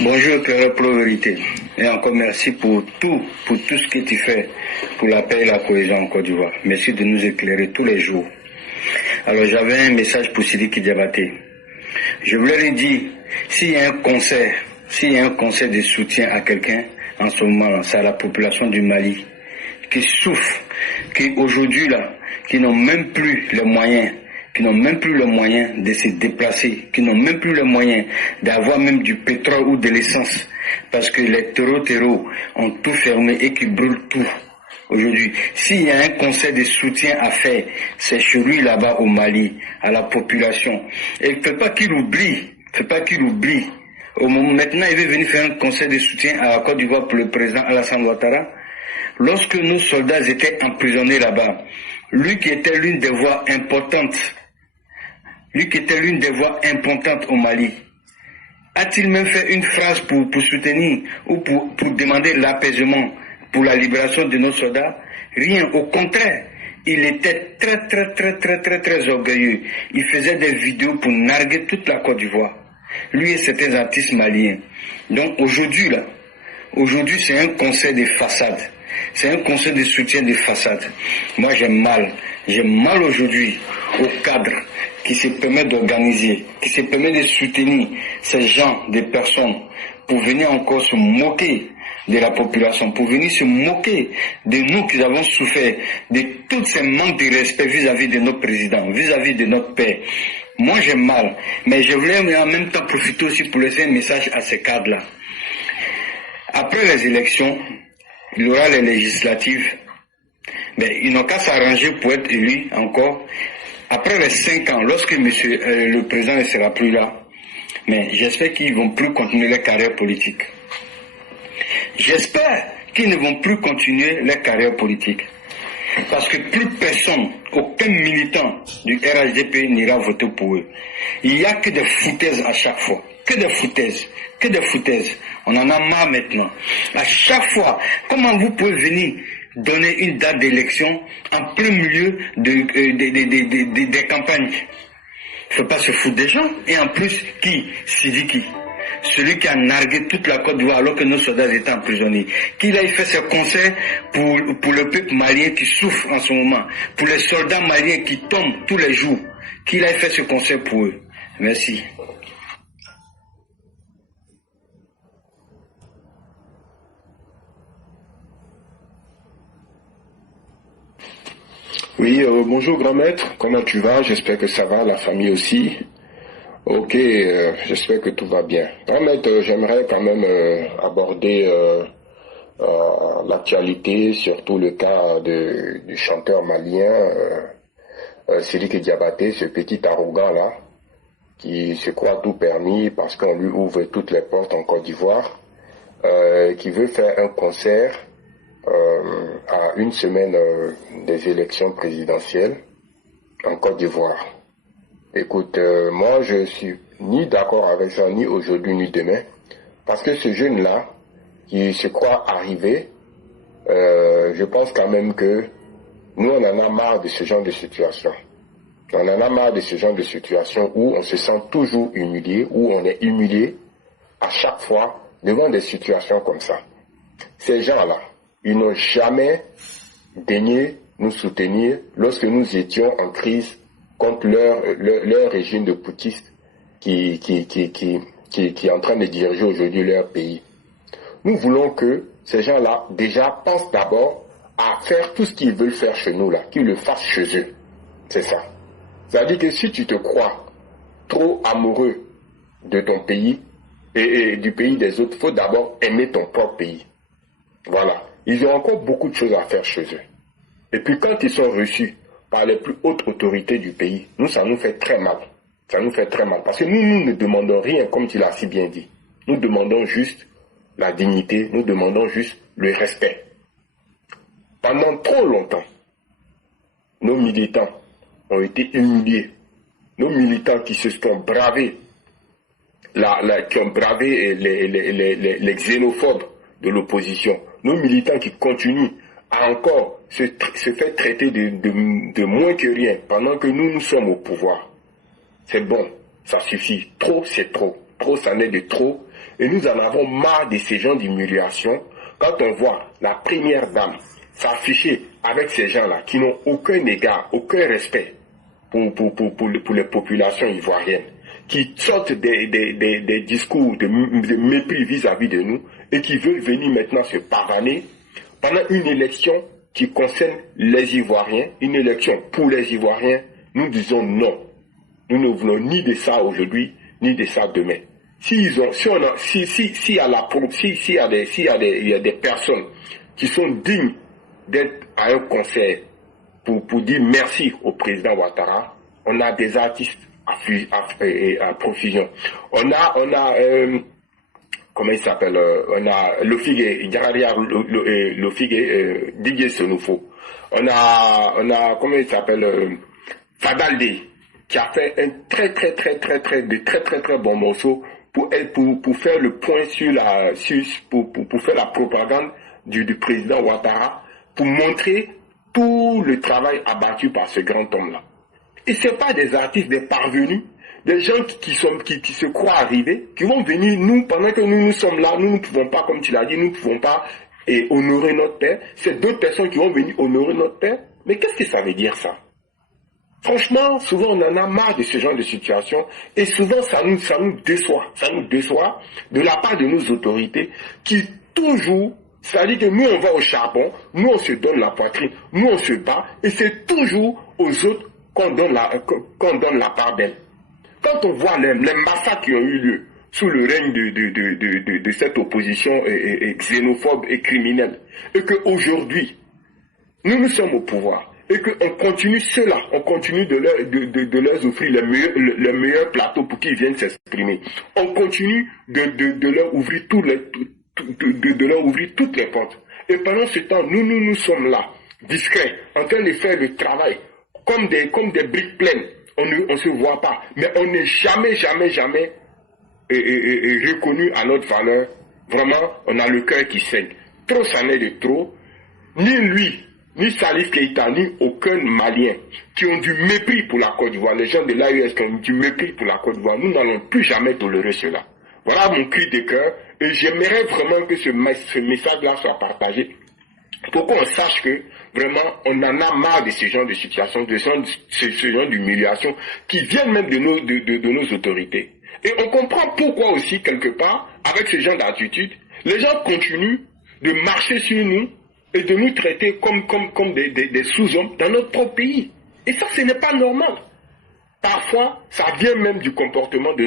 Bonjour Claire pour la vérité. Et encore merci pour tout ce que tu fais pour la paix et la cohésion en Côte d'Ivoire. Merci de nous éclairer tous les jours. Alors j'avais un message pour Sidiki Diabaté. Je voulais lui dire, s'il y a un concert de soutien à quelqu'un, en ce moment, c'est à la population du Mali, qui souffre, qui aujourd'hui là, qui n'ont même plus les moyens, de se déplacer, qui n'ont même plus les moyens d'avoir même du pétrole ou de l'essence, parce que les terreaux ont tout fermé et qui brûlent tout. Aujourd'hui, s'il y a un conseil de soutien à faire, c'est chez lui là-bas au Mali, à la population. Et il ne faut pas qu'il oublie. Au moment maintenant, il veut venir faire un conseil de soutien à la Côte d'Ivoire pour le président Alassane Ouattara. Lorsque nos soldats étaient emprisonnés là-bas, lui qui était l'une des voix importantes au Mali, a-t-il même fait une phrase pour soutenir ou pour demander l'apaisement pour la libération de nos soldats? Rien, au contraire, il était très orgueilleux. Il faisait des vidéos pour narguer toute la Côte d'Ivoire. Lui et certains artistes maliens. Donc aujourd'hui c'est un conseil de façade. C'est un conseil de soutien de façade. Moi j'ai mal aujourd'hui au cadre qui se permet d'organiser, qui se permet de soutenir ces gens, des personnes, pour venir encore se moquer de la population, pour venir se moquer de nous qui avons souffert de tous ces manques de respect vis-à-vis de nos présidents, vis-à-vis de notre père. Moi j'ai mal, mais je voulais en même temps profiter aussi pour laisser un message à ces cadres-là. Après les élections, il y aura les législatives, mais ils n'ont qu'à s'arranger pour être élus encore. Après les 5 ans, lorsque le président ne sera plus là, mais j'espère qu'ils ne vont plus continuer leur carrière politique. J'espère qu'ils ne vont plus continuer leur carrière politique. Parce que plus personne, aucun militant du RHDP n'ira voter pour eux. Il n'y a que des foutaises à chaque fois. Que des foutaises. On en a marre maintenant. À chaque fois, comment vous pouvez venir donner une date d'élection en plein milieu des campagnes? Il ne faut pas se foutre des gens. Et en plus, Sidiki, celui qui a nargué toute la Côte d'Ivoire alors que nos soldats étaient emprisonnés, qu'il ait fait ce concert pour le peuple malien qui souffre en ce moment, pour les soldats maliens qui tombent tous les jours, qu'il ait fait ce concert pour eux. Merci. Oui, bonjour grand maître, comment tu vas? J'espère que ça va, la famille aussi. Ok, j'espère que tout va bien. Grand maître, j'aimerais quand même aborder l'actualité, surtout le cas du chanteur malien Sidiki Diabaté, ce petit arrogant là, qui se croit tout permis parce qu'on lui ouvre toutes les portes en Côte d'Ivoire, qui veut faire un concert à une semaine des élections présidentielles en Côte d'Ivoire. Écoute, moi je suis ni d'accord avec ça, ni aujourd'hui ni demain, parce que ce jeune-là, qui se croit arrivé, je pense quand même que nous on en a marre de ce genre de situation. On en a marre de ce genre de situation où on se sent toujours humilié, où on est humilié à chaque fois devant des situations comme ça. Ces gens-là, ils n'ont jamais daigné nous soutenir lorsque nous étions en crise contre leur régime de putschistes qui est en train de diriger aujourd'hui leur pays. Nous voulons que ces gens-là déjà pensent d'abord à faire tout ce qu'ils veulent faire chez nous là, qu'ils le fassent chez eux. C'est ça. C'est-à-dire que si tu te crois trop amoureux de ton pays et du pays des autres, il faut d'abord aimer ton propre pays. Voilà. Ils ont encore beaucoup de choses à faire chez eux. Et puis quand ils sont reçus par les plus hautes autorités du pays, ça nous fait très mal. Ça nous fait très mal. Parce que nous ne demandons rien, comme tu l'as si bien dit. Nous demandons juste la dignité, nous demandons juste le respect. Pendant trop longtemps, nos militants ont été humiliés. Nos militants qui se sont bravés, qui ont bravé les xénophobes de l'opposition, nos militants qui continuent à encore se faire traiter de moins que rien pendant que nous sommes au pouvoir. C'est bon, ça suffit. Trop, c'est trop. Trop, ça n'est de trop. Et nous en avons marre de ces gens d'humiliation. Quand on voit la première dame s'afficher avec ces gens-là qui n'ont aucun égard, aucun respect pour les populations ivoiriennes, qui sortent des discours de mépris vis-à-vis de nous et qui veulent venir maintenant se pavaner pendant une élection qui concerne les Ivoiriens, une élection pour les Ivoiriens, nous disons non. Nous ne voulons ni de ça aujourd'hui, ni de ça demain. S'il y a des personnes qui sont dignes d'être à un concert pour dire merci au président Ouattara, on a des artistes à profusion. On a comment il s'appelle, on a Lofigé, Didier Senufo. On a, comment il s'appelle, Fadalde, qui a fait un très bon morceau pour faire le point pour faire la propagande du président Ouattara, pour montrer tout le travail abattu par ce grand homme-là. Et ce n'est pas des artistes, des parvenus, des gens qui se croient arrivés, qui vont venir, nous, pendant que nous sommes là, nous ne pouvons pas, comme tu l'as dit, nous ne pouvons pas honorer notre père. C'est d'autres personnes qui vont venir honorer notre père. Mais qu'est-ce que ça veut dire, ça? Franchement, souvent, on en a marre de ce genre de situation, et souvent, ça nous déçoit de la part de nos autorités, qui toujours, c'est-à-dire que nous, on va au charbon, nous, on se donne la poitrine, nous, on se bat, et c'est toujours aux autres qu'on donne la part belle. Quand on voit les massacres qui ont eu lieu sous le règne de cette opposition xénophobe et criminelle, et qu'aujourd'hui, nous sommes au pouvoir, et qu'on continue cela, on continue de leur offrir le meilleur plateau pour qu'ils viennent s'exprimer. On continue de leur ouvrir de leur ouvrir toutes les portes. Et pendant ce temps, nous sommes là, discrets, en train de faire le travail, comme des briques pleines. On ne se voit pas, mais on n'est jamais reconnu à notre valeur. Vraiment, on a le cœur qui saigne. Trop, ça n'est de trop. Ni lui, ni Salif Keïta, ni aucun Malien qui ont du mépris pour la Côte d'Ivoire, les gens de l'AES qui ont du mépris pour la Côte d'Ivoire, nous n'allons plus jamais tolérer cela. Voilà mon cri de cœur, et j'aimerais vraiment que ce message-là soit partagé pour qu'on sache que vraiment on en a marre de ce genre de situation, de ce genre d'humiliation qui viennent même de nos autorités. Et on comprend pourquoi aussi, quelque part, avec ce genre d'attitude, les gens continuent de marcher sur nous et de nous traiter comme des sous-hommes dans notre propre pays. Et ça, ce n'est pas normal. Parfois, ça vient même du comportement de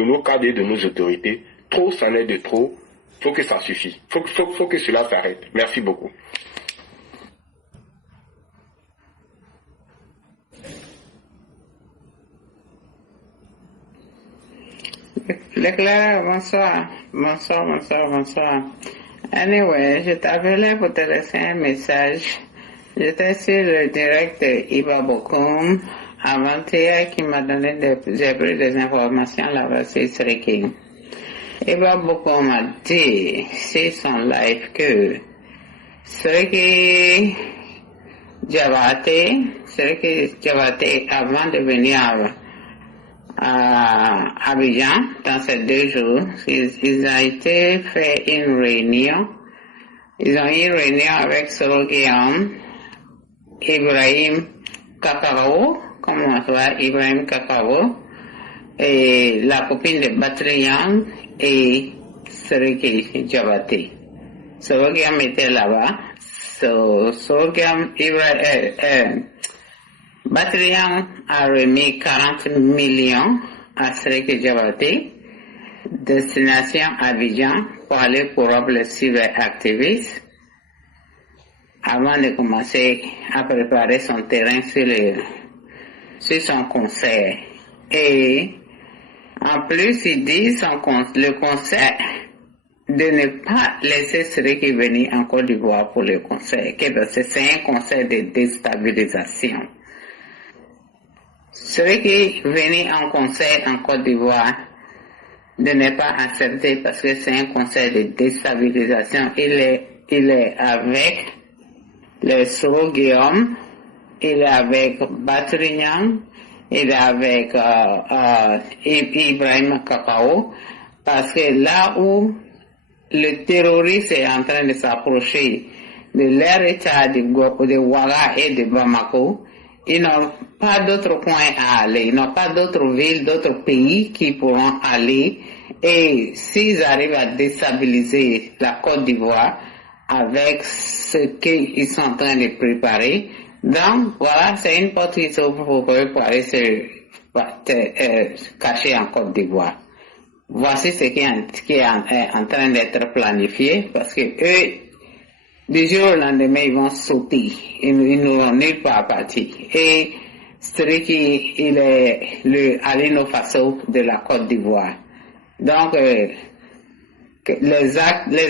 nos cadres et de nos autorités. Trop, ça n'est de trop. Il faut que ça suffise. Il faut que cela s'arrête. Merci beaucoup. Leclerc, bonsoir. Anyway, je t'appelais pour te laisser un message. J'étais sur le direct de Iba Bokoum avant-hier qui m'a donné j'ai pris des informations là-bas sur Sriki. Iba Bokoum a dit sur son live que Sriki Diabaté, avant de venir à Abidjan, dans ces 2 jours, ils ont été fait une réunion. Ils ont eu une réunion avec Soro Guillaume, Ibrahim Kakao, Ibrahim Kakao, et la copine de Batrian et Seriki Diabaté. Soro Guillaume était là-bas. Soro Guillaume, Batrian a remis 40 millions à Seriki Diabaté, destination Abidjan, pour aller pour les cyberactivistes, avant de commencer à préparer son terrain sur son concert. Et en plus, il dit le concert de ne pas laisser Seriki venir en Côte d'Ivoire pour le concert, c'est un concert de déstabilisation. Seriki venir en concert en Côte d'Ivoire de ne pas accepter parce que c'est un concert de déstabilisation. Il est avec le Soro Guillaume, il est avec Batrian, il est avec Ibrahim Kakao, Parce que là où le terrorisme est en train de s'approcher de leur état de Ouaga et de Bamako, ils n'ont pas d'autres coins à aller, ils n'ont pas d'autres villes, d'autres pays qui pourront aller. Et s'ils arrivent à déstabiliser la Côte d'Ivoire avec ce qu'ils sont en train de préparer, donc voilà, c'est une porte qui s'ouvre pour aller se cacher en Côte d'Ivoire. Voici ce qui est en train d'être planifié, parce que eux, du jour au lendemain, ils vont sauter. Ils n'auront nulle part partir. Et Siriki, il est le Alino Faso de la Côte d'Ivoire. Donc, les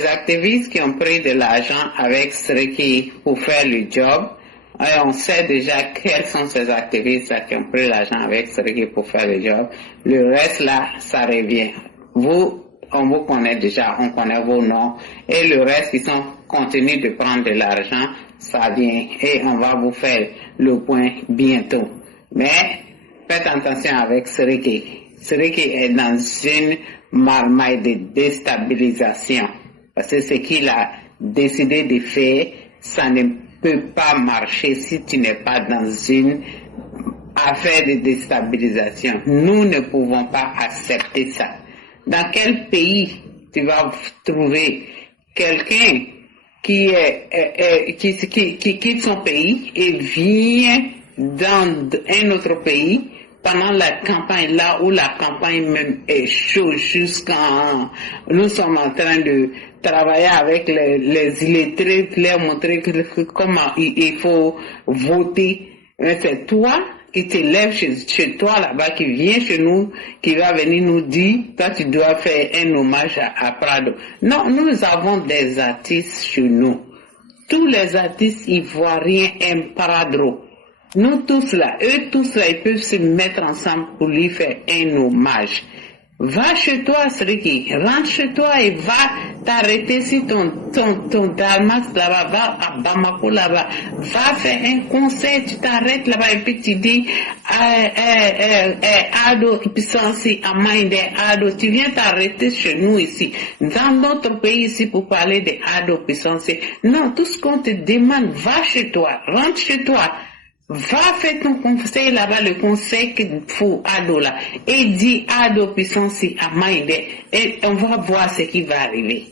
activistes qui ont pris de l'argent avec Siriki pour faire le job, on sait déjà quels sont ces activistes qui ont pris l'argent avec Siriki pour faire le job. Le reste là, ça revient. Vous, on vous connaît déjà, on connaît vos noms. Et le reste, ils sont continue de prendre de l'argent, ça vient et on va vous faire le point bientôt. Mais faites attention avec Siriki. Siriki est dans une marmaille de déstabilisation. Parce que ce qu'il a décidé de faire, ça ne peut pas marcher si tu n'es pas dans une affaire de déstabilisation. Nous ne pouvons pas accepter ça. Dans quel pays tu vas trouver quelqu'un qui quitte son pays et vient dans un autre pays pendant la campagne, là où la campagne même est chaude, jusqu'en nous sommes en train de travailler avec les illettrés, leur montrer comment il faut voter. Mais c'est toi qui te lève chez toi là-bas, qui vient chez nous, qui va venir nous dire, toi tu dois faire un hommage à Prado. Non, nous avons des artistes chez nous. Tous les artistes ivoiriens aiment Prado. Nous tous là, eux tous là, ils peuvent se mettre ensemble pour lui faire un hommage. Va chez toi, Siriki, rentre chez toi et va t'arrêter sur ton Dalmas là-bas, va à Bamako là-bas, va faire un concert, tu t'arrêtes là-bas et puis tu dis, Ado, Pissansi, Amainde, Ado, tu viens t'arrêter chez nous ici, dans notre pays ici pour parler de Ado, Pissansi. Non, tout ce qu'on te demande, va chez toi, rentre chez toi. Va faire ton conseil là-bas, le conseil qu'il faut Ado là, et dis Ado puissance à Maïde, et on va voir ce qui va arriver.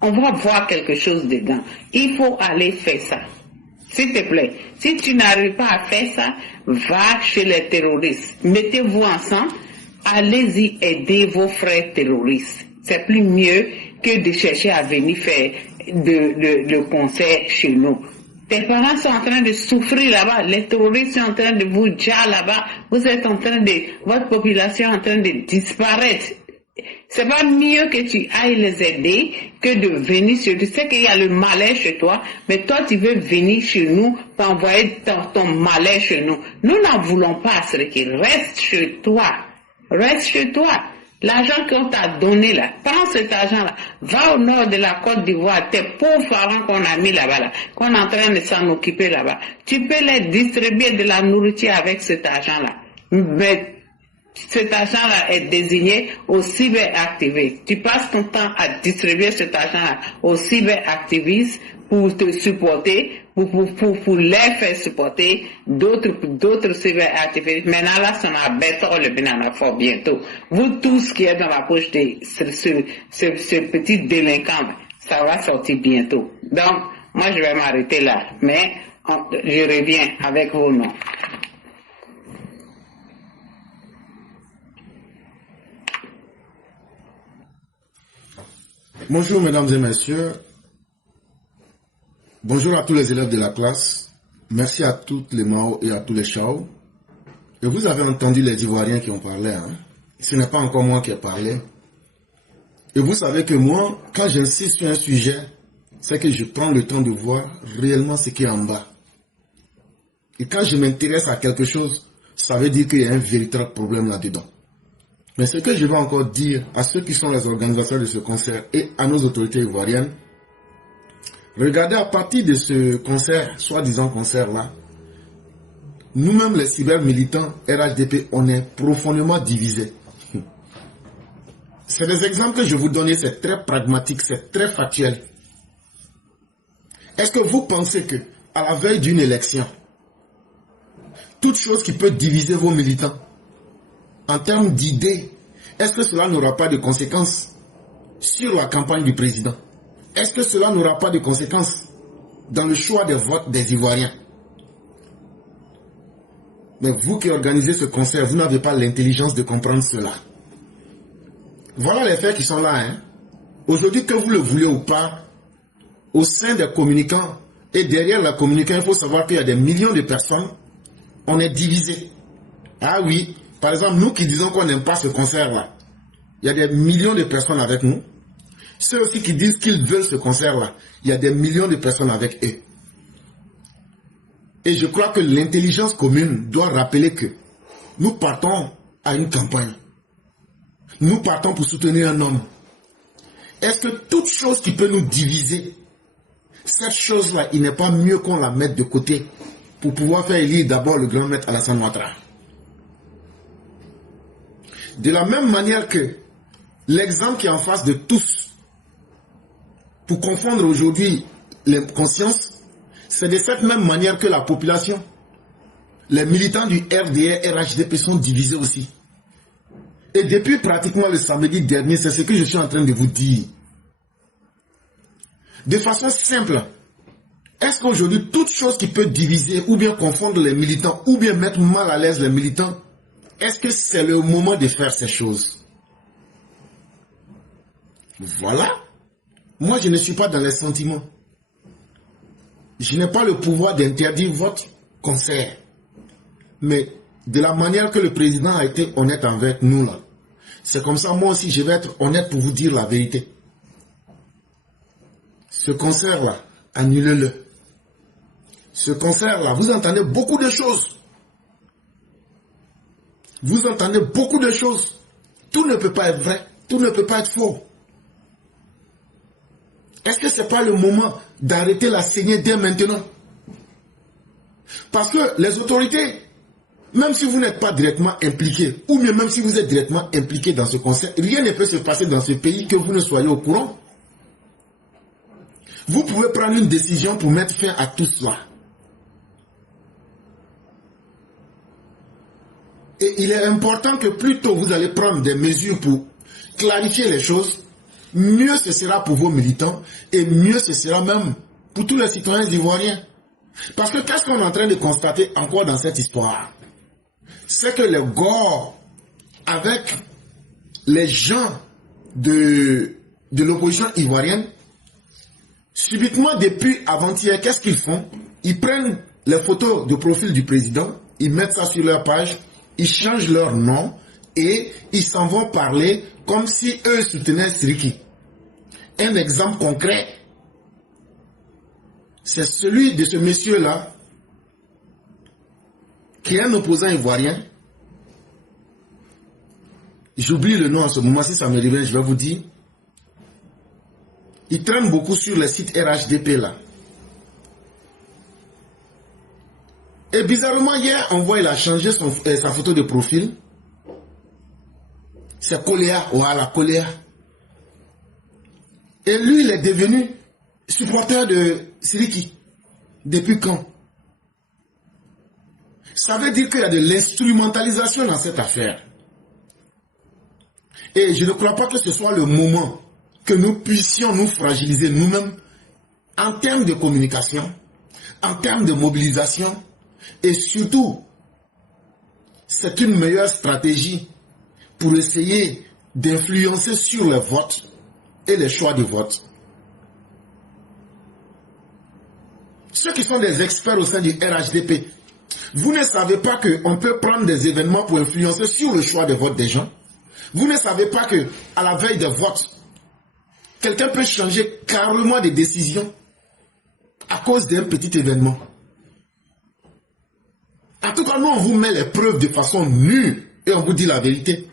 On va voir quelque chose dedans. Il faut aller faire ça. S'il te plaît, si tu n'arrives pas à faire ça, va chez les terroristes. Mettez-vous ensemble, allez-y aider vos frères terroristes. C'est plus mieux que de chercher à venir faire le concert chez nous. Tes parents sont en train de souffrir là-bas, les terroristes sont en train de vous dire là-bas, vous êtes en train votre population est en train de disparaître. C'est pas mieux que tu ailles les aider que de venir chez toi. Tu sais qu'il y a le malheur chez toi, mais toi tu veux venir chez nous pour envoyer ton malheur chez nous. Nous n'en voulons pas, c'est qu'il reste chez toi. Reste chez toi. L'argent qu'on t'a donné là, prends cet argent-là, va au nord de la Côte d'Ivoire, tes pauvres parents qu'on a mis là-bas, là, qu'on est en train de s'en occuper là-bas. Tu peux les distribuer de la nourriture avec cet argent-là. Mais cet argent-là est désigné aux cyberactivistes. Tu passes ton temps à distribuer cet argent-là aux cyberactivistes pour te supporter, pour les faire supporter d'autres cyberactivistes. Maintenant là, ça m'a bêté le banana fort bientôt. Vous tous qui êtes dans la poche de ce petit délinquant, ça va sortir bientôt. Donc, moi je vais m'arrêter là, mais je reviens avec vos noms. Bonjour mesdames et messieurs. Bonjour à tous les élèves de la classe. Merci à toutes les Mao et à tous les Chao. Et vous avez entendu les Ivoiriens qui ont parlé. Hein? Ce n'est pas encore moi qui ai parlé. Et vous savez que moi, quand j'insiste sur un sujet, c'est que je prends le temps de voir réellement ce qui est en bas. Et quand je m'intéresse à quelque chose, ça veut dire qu'il y a un véritable problème là-dedans. Mais ce que je vais encore dire à ceux qui sont les organisateurs de ce concert et à nos autorités ivoiriennes, regardez, à partir de ce concert, soi-disant concert-là, nous-mêmes les cyber-militants RHDP, on est profondément divisés. C'est des exemples que je vous donne, c'est très pragmatique, c'est très factuel. Est-ce que vous pensez que, à la veille d'une élection, toute chose qui peut diviser vos militants, en termes d'idées, est-ce que cela n'aura pas de conséquences sur la campagne du président? Est-ce que cela n'aura pas de conséquences dans le choix des votes des Ivoiriens? Mais vous qui organisez ce concert, vous n'avez pas l'intelligence de comprendre cela. Voilà les faits qui sont là. Hein. Aujourd'hui, que vous le voulez ou pas, au sein des communicants et derrière la communicant, il faut savoir qu'il y a des millions de personnes, on est divisés. Ah oui, par exemple, nous qui disons qu'on n'aime pas ce concert-là, il y a des millions de personnes avec nous. Ceux aussi qui disent qu'ils veulent ce concert-là, il y a des millions de personnes avec eux. Et je crois que l'intelligence commune doit rappeler que nous partons à une campagne. Nous partons pour soutenir un homme. Est-ce que toute chose qui peut nous diviser, cette chose-là, il n'est pas mieux qu'on la mette de côté pour pouvoir faire élire d'abord le grand maître Alassane Ouattara? De la même manière que l'exemple qui est en face de tous, pour confondre aujourd'hui les consciences, c'est de cette même manière que la population, les militants du RDR, RHDP sont divisés aussi. Et depuis pratiquement le samedi dernier, c'est ce que je suis en train de vous dire. De façon simple, est-ce qu'aujourd'hui, toute chose qui peut diviser ou bien confondre les militants ou bien mettre mal à l'aise les militants, est-ce que c'est le moment de faire ces choses? Voilà. Moi, je ne suis pas dans les sentiments. Je n'ai pas le pouvoir d'interdire votre concert. Mais de la manière que le président a été honnête avec nous là, c'est comme ça, moi aussi, je vais être honnête pour vous dire la vérité. Ce concert-là, annulez-le. Ce concert-là, vous entendez beaucoup de choses. Vous entendez beaucoup de choses. Tout ne peut pas être vrai. Tout ne peut pas être faux. Est-ce que ce n'est pas le moment d'arrêter la saignée dès maintenant? Parce que les autorités, même si vous n'êtes pas directement impliqué, ou bien même si vous êtes directement impliqué dans ce concert, rien ne peut se passer dans ce pays que vous ne soyez au courant. Vous pouvez prendre une décision pour mettre fin à tout cela. Et il est important que plus tôt vous allez prendre des mesures pour clarifier les choses, mieux ce sera pour vos militants et mieux ce sera même pour tous les citoyens ivoiriens. Parce que qu'est-ce qu'on est en train de constater encore dans cette histoire? C'est que les Gors, avec les gens de l'opposition ivoirienne, subitement depuis avant-hier, qu'est-ce qu'ils font? Ils prennent les photos de profil du président, ils mettent ça sur leur page, ils changent leur nom et ils s'en vont parler comme si eux soutenaient Siriki. Un exemple concret, c'est celui de ce monsieur-là, qui est un opposant ivoirien. J'oublie le nom en ce moment, si ça me revient, je vais vous dire. Il traîne beaucoup sur les sites RHDP là. Et bizarrement, hier, on voit il a changé sa photo de profil. C'est Koléa, voilà, Koléa. Et lui, il est devenu supporter de Siriki. Depuis quand? Ça veut dire qu'il y a de l'instrumentalisation dans cette affaire. Et je ne crois pas que ce soit le moment que nous puissions nous fragiliser nous-mêmes en termes de communication, en termes de mobilisation, et surtout, c'est une meilleure stratégie pour essayer d'influencer sur les votes et les choix de vote. Ceux qui sont des experts au sein du RHDP, vous ne savez pas qu'on peut prendre des événements pour influencer sur le choix de vote des gens. Vous ne savez pas qu'à la veille des votes, quelqu'un peut changer carrément des décisions à cause d'un petit événement. En tout cas, nous, on vous met les preuves de façon nue et on vous dit la vérité.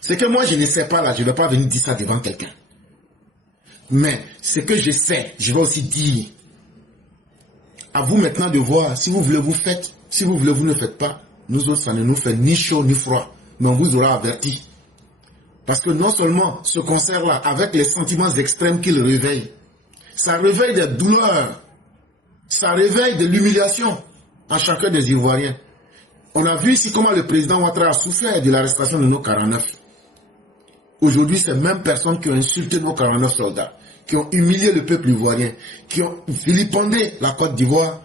C'est que moi, je ne sais pas là, je ne vais pas venir dire ça devant quelqu'un. Mais ce que je sais, je vais aussi dire. À vous maintenant de voir, si vous voulez, vous faites. Si vous voulez, vous ne faites pas. Nous autres, ça ne nous fait ni chaud ni froid. Mais on vous aura averti. Parce que non seulement ce concert-là, avec les sentiments extrêmes qu'il réveille, ça réveille des douleurs, ça réveille de l'humiliation en chacun des Ivoiriens. On a vu ici comment le président Ouattara a souffert de l'arrestation de nos 49. Aujourd'hui, ces mêmes personnes qui ont insulté nos 49 soldats, qui ont humilié le peuple ivoirien, qui ont vilipendé la Côte d'Ivoire,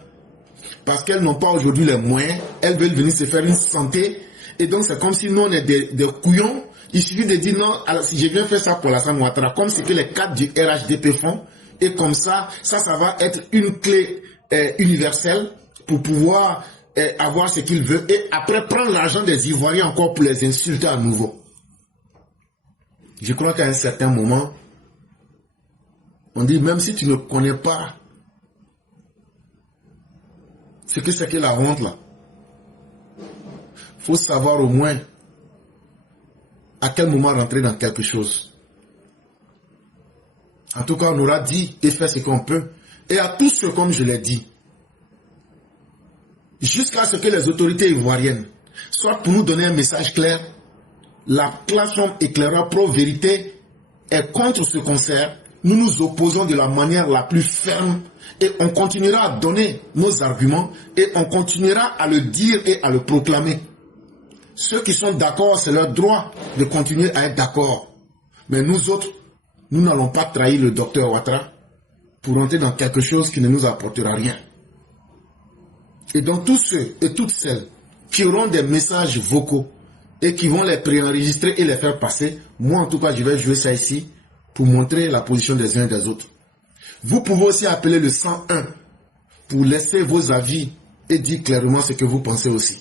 parce qu'elles n'ont pas aujourd'hui les moyens, elles veulent venir se faire une santé, et donc c'est comme si nous on est des couillons. Il suffit de dire non, alors si je viens faire ça pour Alassane Ouattara, comme ce que les cadres du RHDP font, et comme ça va être une clé universelle pour pouvoir avoir ce qu'il veut, et après prendre l'argent des Ivoiriens encore pour les insulter à nouveau. Je crois qu'à un certain moment, on dit même si tu ne connais pas ce que c'est que la honte là, faut savoir au moins à quel moment rentrer dans quelque chose. En tout cas, on aura dit et fait ce qu'on peut. Et à tous ceux, comme je l'ai dit, jusqu'à ce que les autorités ivoiriennes, soit pour nous donner un message clair, la plateforme éclaireur pro-vérité est contre ce concert. Nous nous opposons de la manière la plus ferme et on continuera à donner nos arguments et on continuera à le dire et à le proclamer. Ceux qui sont d'accord, c'est leur droit de continuer à être d'accord. Mais nous autres, nous n'allons pas trahir le docteur Ouattara pour entrer dans quelque chose qui ne nous apportera rien. Et donc tous ceux et toutes celles qui auront des messages vocaux et qui vont les préenregistrer et les faire passer, moi en tout cas je vais jouer ça ici pour montrer la position des uns et des autres. Vous pouvez aussi appeler le 101 pour laisser vos avis et dire clairement ce que vous pensez aussi.